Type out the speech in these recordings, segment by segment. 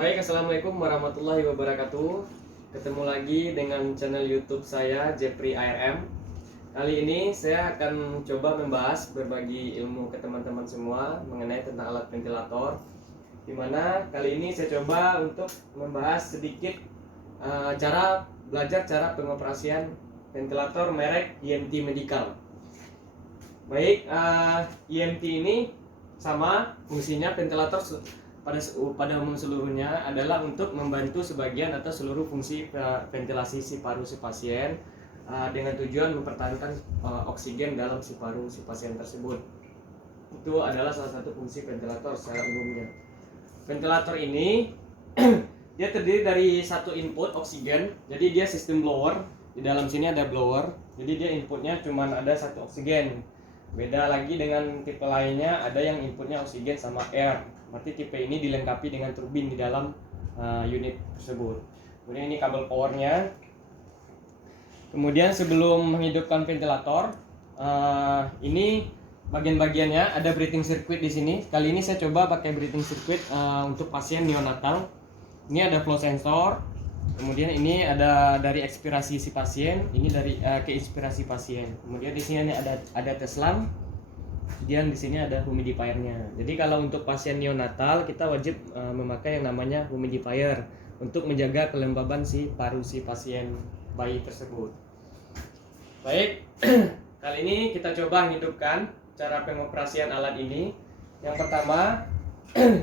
Baik, assalamualaikum warahmatullahi wabarakatuh. Ketemu lagi dengan channel YouTube saya Jeffrey ARM. Kali ini saya akan coba membahas berbagi ilmu ke teman-teman semua mengenai tentang alat ventilator. Dimana kali ini saya coba untuk membahas sedikit belajar cara pengoperasian ventilator merek EMT Medical. Baik, EMT ini sama fungsinya ventilator pada umum seluruhnya adalah untuk membantu sebagian atau seluruh fungsi ventilasi si paru si pasien dengan tujuan mempertahankan oksigen dalam si paru si pasien tersebut. Itu adalah salah satu fungsi ventilator secara umumnya. Ventilator ini dia terdiri dari satu input oksigen, jadi dia sistem blower. Di dalam sini ada blower, jadi dia inputnya cuma ada satu oksigen. Beda lagi dengan tipe lainnya, ada yang inputnya oksigen sama air. Berarti tipe ini dilengkapi dengan turbin di dalam unit tersebut. Kemudian ini kabel powernya. Kemudian sebelum menghidupkan ventilator, ini bagian-bagiannya ada breathing circuit di sini. Kali ini saya coba pakai breathing circuit untuk pasien neonatal. Ini ada flow sensor. Kemudian ini ada dari ekspirasi si pasien, ini dari ke inspirasi pasien. Kemudian di sini ada teslam. Kemudian di sini ada humidifier-nya. Jadi kalau untuk pasien neonatal kita wajib memakai yang namanya humidifier untuk menjaga kelembaban si paru si pasien bayi tersebut. Baik, kali ini kita coba hidupkan cara pengoperasian alat ini. Yang pertama,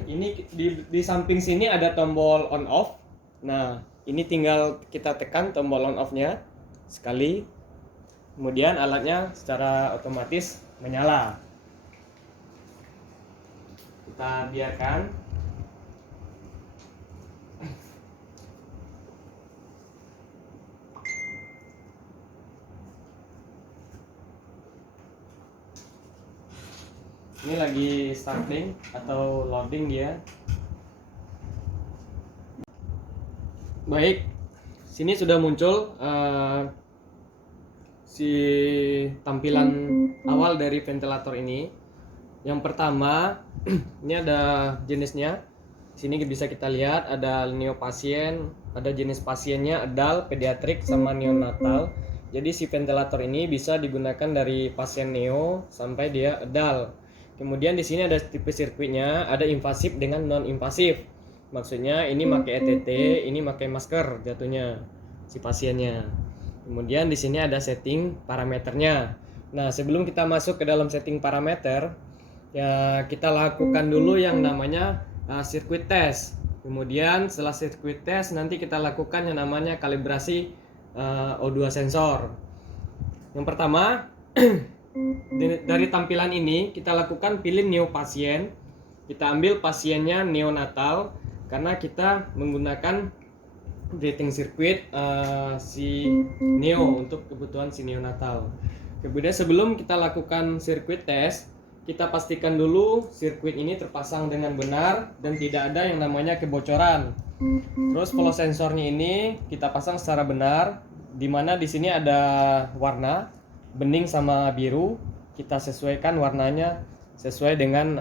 ini di samping sini ada tombol on off. Nah, ini tinggal kita tekan tombol on off-nya sekali. Kemudian alatnya secara otomatis menyala. Kita biarkan. Ini lagi starting atau loading dia. Baik, sini sudah muncul si tampilan awal dari ventilator ini. Yang pertama, ini ada jenisnya. Sini bisa kita lihat ada neopasien, ada jenis pasiennya adult, pediatrik, sama neonatal. Jadi si ventilator ini bisa digunakan dari pasien neo sampai dia adult. Kemudian di sini ada tipe sirkuitnya, ada invasif dengan non invasif. Maksudnya ini pakai ETT, ini pakai masker jatuhnya si pasiennya. Kemudian di sini ada setting parameternya. Nah, sebelum kita masuk ke dalam setting parameter, ya kita lakukan dulu yang namanya sirkuit test. Kemudian setelah sirkuit test nanti kita lakukan yang namanya kalibrasi O2 sensor. Yang pertama, dari tampilan ini kita lakukan pilih neo pasien. Kita ambil pasiennya neonatal karena kita menggunakan breathing circuit si neo untuk kebutuhan si neonatal. Kemudian sebelum kita lakukan sirkuit test, kita pastikan dulu sirkuit ini terpasang dengan benar dan tidak ada yang namanya kebocoran. Terus flow sensornya ini kita pasang secara benar, di mana di sini ada warna bening sama biru. Kita sesuaikan warnanya sesuai dengan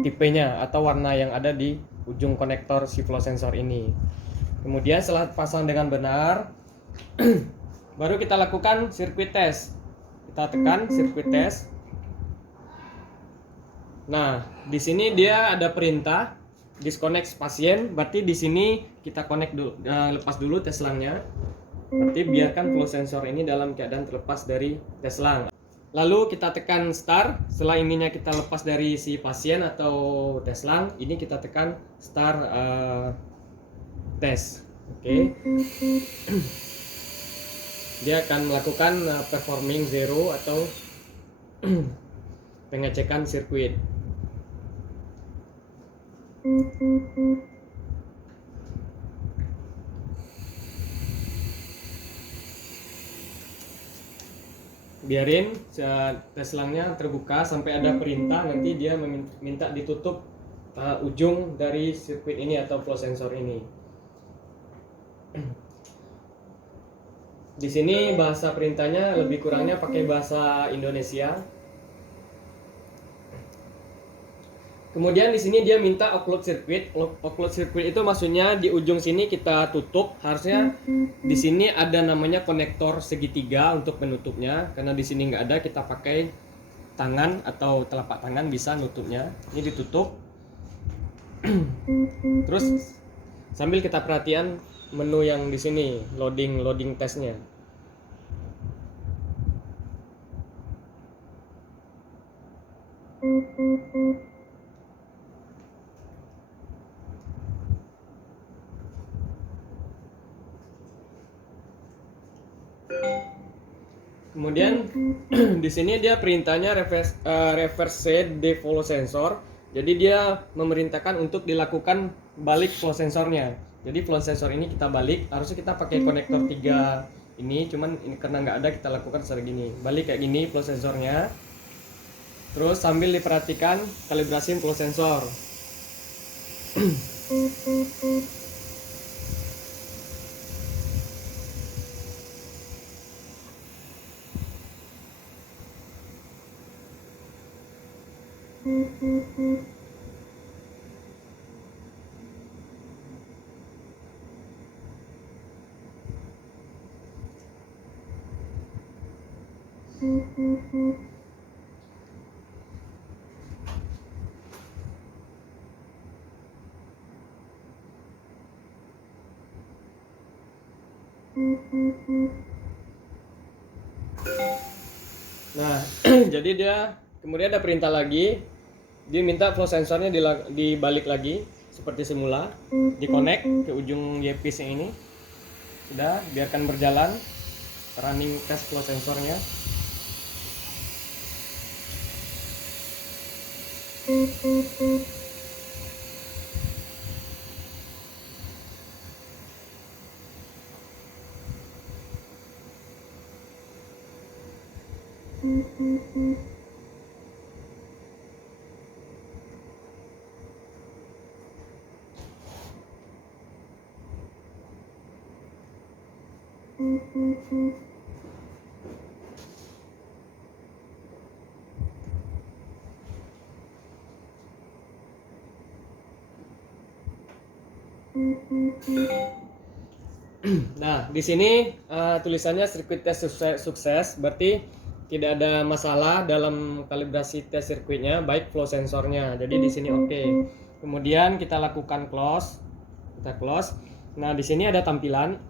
tipenya atau warna yang ada di ujung konektor si flow sensor ini. Kemudian setelah pasang dengan benar, baru kita lakukan sirkuit test. Kita tekan sirkuit test. Nah, di sini dia ada perintah disconnect pasien, berarti di sini kita connect dulu, lepas dulu teslangnya. Berarti biarkan flow sensor ini dalam keadaan terlepas dari teslang. Lalu kita tekan start. Setelah ininya kita lepas dari si pasien atau teslang, ini kita tekan start test. Oke. Dia akan melakukan performing zero atau pengecekan sirkuit. Biarin teslangnya terbuka sampai ada perintah, nanti dia minta ditutup ujung dari sirkuit ini atau flow sensor ini. Di sini bahasa perintahnya lebih kurangnya pakai bahasa Indonesia. Kemudian di sini dia minta occlude circuit. Occlude circuit itu maksudnya di ujung sini kita tutup. Harusnya di sini ada namanya konektor segitiga untuk penutupnya. Karena di sini nggak ada, kita pakai tangan atau telapak tangan bisa nutupnya. Ini ditutup. Terus sambil kita perhatian menu yang di sini, loading testnya. Kemudian di sini dia perintahnya reverse defollow sensor. Jadi dia memerintahkan untuk dilakukan balik flow sensornya. Jadi flow sensor ini kita balik, harusnya kita pakai konektor 3 ini, cuman ini karena nggak ada kita lakukan secara gini. Balik kayak gini flow sensornya. Terus sambil diperhatikan kalibrasi flow sensor. Nah, jadi dia kemudian ada perintah lagi, dia minta flow sensornya dibalik lagi seperti semula, dikonek ke ujung earpiece yang ini. Sudah, biarkan berjalan running test flow sensornya. Nah, di sini tulisannya sirkuit tes sukses, berarti tidak ada masalah dalam kalibrasi tes sirkuitnya, baik flow sensornya. Jadi di sini oke. Kemudian kita lakukan close, kita close. Nah, di sini ada tampilan.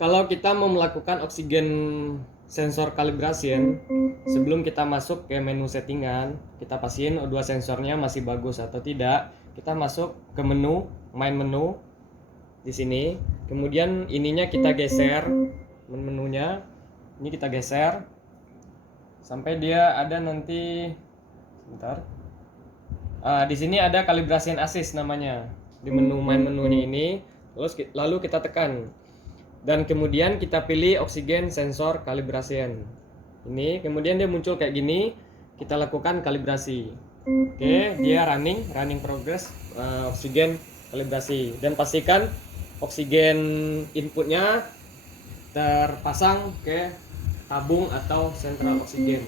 Kalau kita mau melakukan oksigen sensor calibration, sebelum kita masuk ke menu settingan, kita pastiin O2 sensornya masih bagus atau tidak. Kita masuk ke menu, main menu di sini. Kemudian ininya kita geser, menunya ini kita geser sampai dia ada nanti, sebentar. Di sini ada calibration assist namanya di menu main menunya ini. Lalu kita tekan dan kemudian kita pilih oksigen sensor calibration ini. Kemudian dia muncul kayak gini, kita lakukan kalibrasi. Oke, dia running progress oksigen kalibrasi, dan pastikan oksigen inputnya terpasang ke tabung atau sentral oksigen.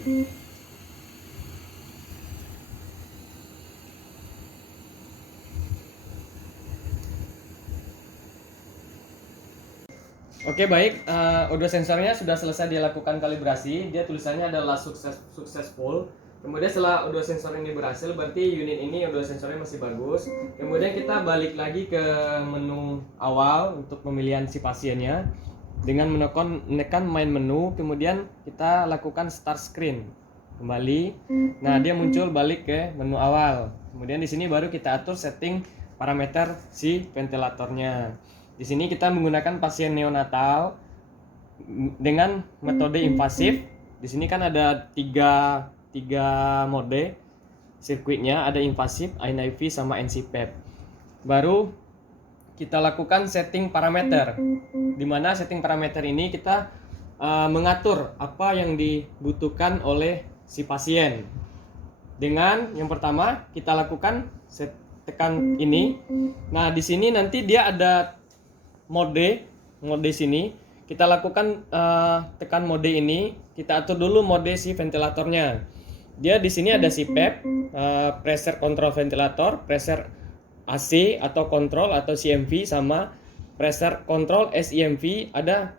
Oke, baik, O2 sensornya sudah selesai dilakukan kalibrasi. Dia tulisannya adalah successful. Kemudian setelah O2 sensor ini berhasil, berarti unit ini O2 sensornya masih bagus. Kemudian kita balik lagi ke menu awal untuk pemilihan si pasiennya dengan menekan main menu. Kemudian kita lakukan start screen kembali. Nah, dia muncul balik ke menu awal. Kemudian di sini baru kita atur setting parameter si ventilatornya. Di sini kita menggunakan pasien neonatal dengan metode invasif. Di sini kan ada tiga mode sirkuitnya, ada invasif, NIV sama NCPAP. Baru kita lakukan setting parameter, di mana setting parameter ini kita mengatur apa yang dibutuhkan oleh si pasien. Dengan yang pertama kita lakukan tekan ini. Nah, di sini nanti dia ada mode sini. Kita lakukan tekan mode ini, kita atur dulu mode si ventilatornya. Dia di sini ada CPAP, pressure control ventilator, pressure AC atau control atau CMV, sama pressure control SEMV, ada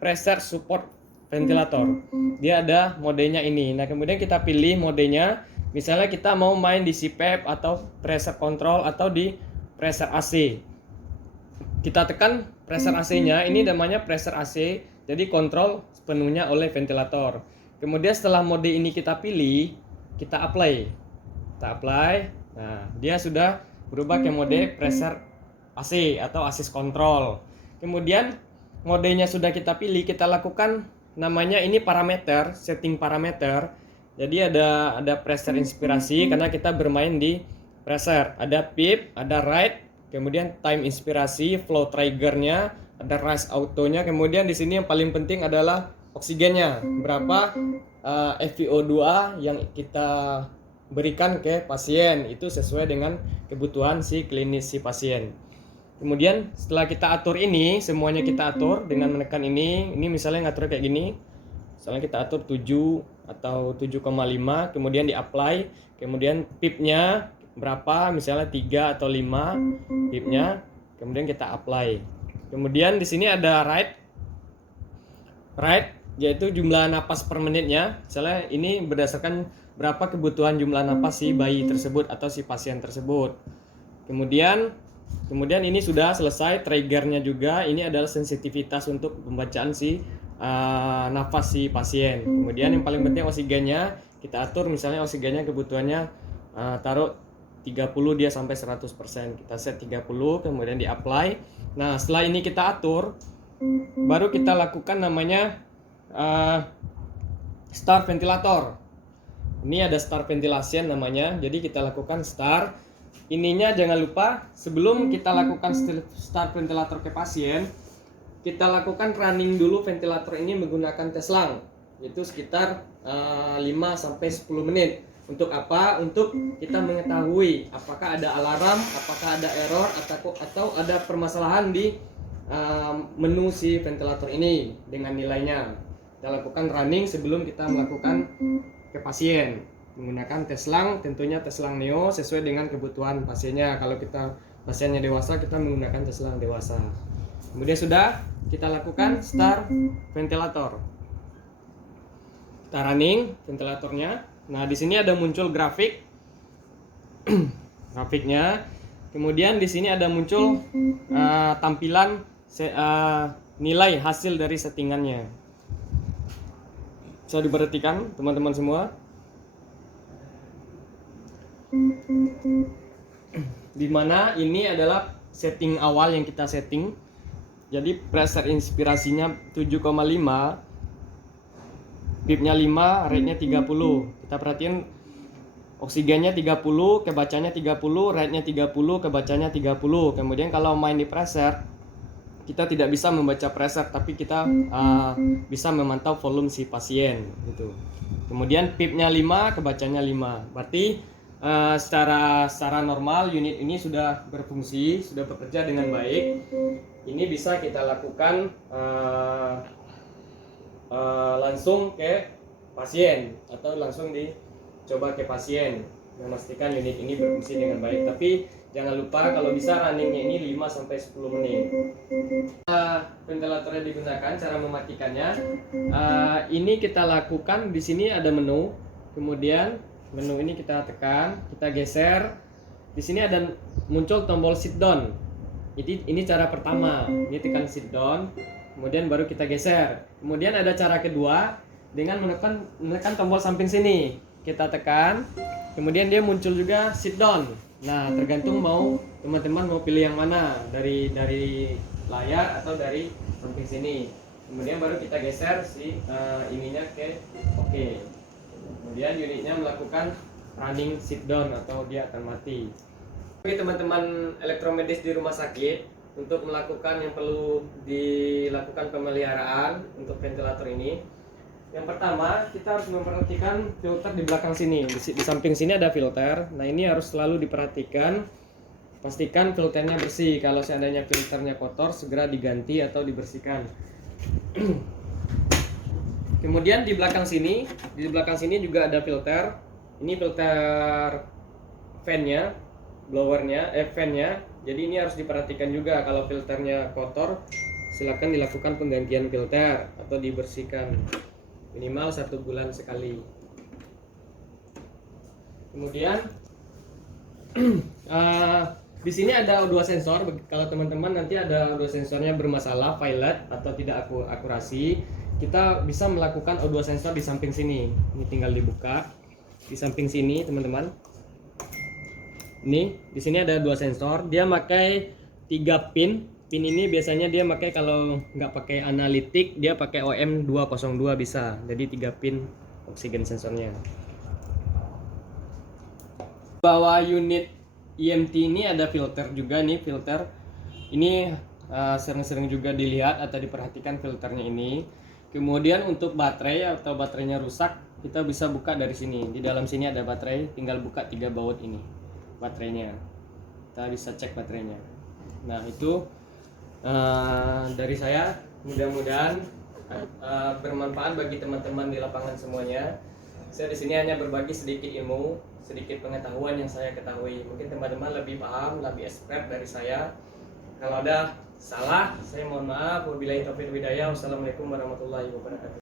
pressure support ventilator. Dia ada modenya ini. Nah, kemudian kita pilih modenya. Misalnya kita mau main di CPAP atau pressure control atau di pressure AC. Kita tekan pressure AC-nya, ini namanya pressure AC, jadi kontrol sepenuhnya oleh ventilator. Kemudian setelah mode ini kita pilih, kita apply. Nah, dia sudah berubah ke mode pressure AC atau assist control. Kemudian modenya sudah kita pilih, kita lakukan namanya ini parameter, setting parameter. Jadi ada pressure inspirasi karena kita bermain di pressure, ada PIP, ada rate, kemudian time inspirasi, flow triggernya, ada rise autonya. Kemudian di sini yang paling penting adalah oksigennya, berapa FiO2 yang kita berikan ke pasien, itu sesuai dengan kebutuhan si klinis si pasien. Kemudian setelah kita atur ini, semuanya kita atur dengan menekan ini misalnya ngatur kayak gini, misalnya kita atur 7 atau 7,5, kemudian di apply, kemudian PIP-nya berapa, misalnya 3 atau 5 PIP-nya, kemudian kita apply. Kemudian di sini ada rate yaitu jumlah napas per menitnya. Misalnya ini berdasarkan berapa kebutuhan jumlah napas si bayi tersebut atau si pasien tersebut. Kemudian ini sudah selesai. Triggernya juga ini adalah sensitivitas untuk pembacaan si nafas si pasien. Kemudian yang paling penting oksigennya kita atur, misalnya oksigennya kebutuhannya taruh 30, dia sampai 100%, kita set 30, kemudian di apply. Nah, setelah ini kita atur, baru kita lakukan namanya start ventilator. Ini ada start ventilation namanya. Jadi kita lakukan start. Ininya jangan lupa, sebelum kita lakukan start ventilator ke pasien, kita lakukan running dulu ventilator ini menggunakan tes lang, yaitu sekitar 5-10 menit. Untuk apa? Untuk kita mengetahui apakah ada alarm, apakah ada error, atau ada permasalahan di menu si ventilator ini dengan nilainya. Kita lakukan running sebelum kita melakukan ke pasien menggunakan tes lang, tentunya tes lang neo sesuai dengan kebutuhan pasiennya. Kalau kita pasiennya dewasa, kita menggunakan tes lang dewasa. Kemudian sudah kita lakukan start ventilator. Kita running ventilatornya. Nah, di sini ada muncul grafik grafiknya. Kemudian di sini ada muncul tampilan nilai hasil dari settingannya. Bisa diperhatikan teman-teman semua. Dimana ini adalah setting awal yang kita setting. Jadi pressure inspirasinya 7,5, PIP-nya 5, rate-nya 30. Kita perhatiin oksigennya 30, kebacanya 30, rate-nya 30, kebacanya 30. Kemudian kalau main di pressure, kita tidak bisa membaca pressure, tapi kita bisa memantau volume si pasien gitu. Kemudian PIP-nya 5, kebacanya 5. Berarti secara normal unit ini sudah berfungsi, sudah bekerja dengan baik. Ini bisa kita lakukan langsung ke pasien atau langsung dicoba ke pasien, memastikan unit ini berfungsi dengan baik. Tapi jangan lupa kalau bisa runningnya ini 5-10 menit. Ventilatornya digunakan, cara mematikannya ini kita lakukan. Di sini ada menu, kemudian menu ini kita tekan, kita geser. Di sini ada muncul tombol sit down. Ini cara pertama, ini tekan sit down, kemudian baru kita geser. Kemudian ada cara kedua dengan menekan tombol samping sini, kita tekan, kemudian dia muncul juga sit down. Nah, tergantung mau teman-teman mau pilih yang mana, dari layar atau dari samping sini. Kemudian baru kita geser si ininya ke oke. Kemudian unitnya melakukan running sit down atau dia akan mati. Bagi teman-teman elektromedis di rumah sakit, untuk melakukan yang perlu dilakukan pemeliharaan untuk ventilator ini, yang pertama kita harus memperhatikan filter di belakang sini. Di samping sini ada filter. Nah, ini harus selalu diperhatikan. Pastikan filternya bersih. Kalau seandainya filternya kotor, segera diganti atau dibersihkan. Kemudian di belakang sini juga ada filter. Ini filter fan-nya, fan-nya. Jadi ini harus diperhatikan juga, kalau filternya kotor, silakan dilakukan penggantian filter atau dibersihkan minimal 1 bulan sekali. Kemudian di sini ada O2 sensor. Kalau teman-teman nanti ada O2 sensornya bermasalah, violet atau tidak akurasi, kita bisa melakukan O2 sensor di samping sini. Ini tinggal dibuka di samping sini, teman-teman. Ini di sini ada 2 sensor. Dia pakai 3 pin. Pin ini biasanya dia pakai, kalau nggak pakai analitik, dia pakai OM202 bisa. Jadi 3 pin oksigen sensornya. Bawah unit EMT ini ada filter juga nih, filter. Ini sering-sering juga dilihat atau diperhatikan filternya ini. Kemudian untuk baterai atau baterainya rusak, kita bisa buka dari sini. Di dalam sini ada baterai, tinggal buka 3 baut ini baterainya. Kita bisa cek baterainya. Nah, itu dari saya, mudah-mudahan bermanfaat bagi teman-teman di lapangan semuanya. Saya di sini hanya berbagi sedikit ilmu, sedikit pengetahuan yang saya ketahui. Mungkin teman-teman lebih paham, lebih expert dari saya. Kalau ada salah, saya mohon maaf. Wabillahi taufiq wal hidayah. Wassalamualaikum warahmatullahi wabarakatuh.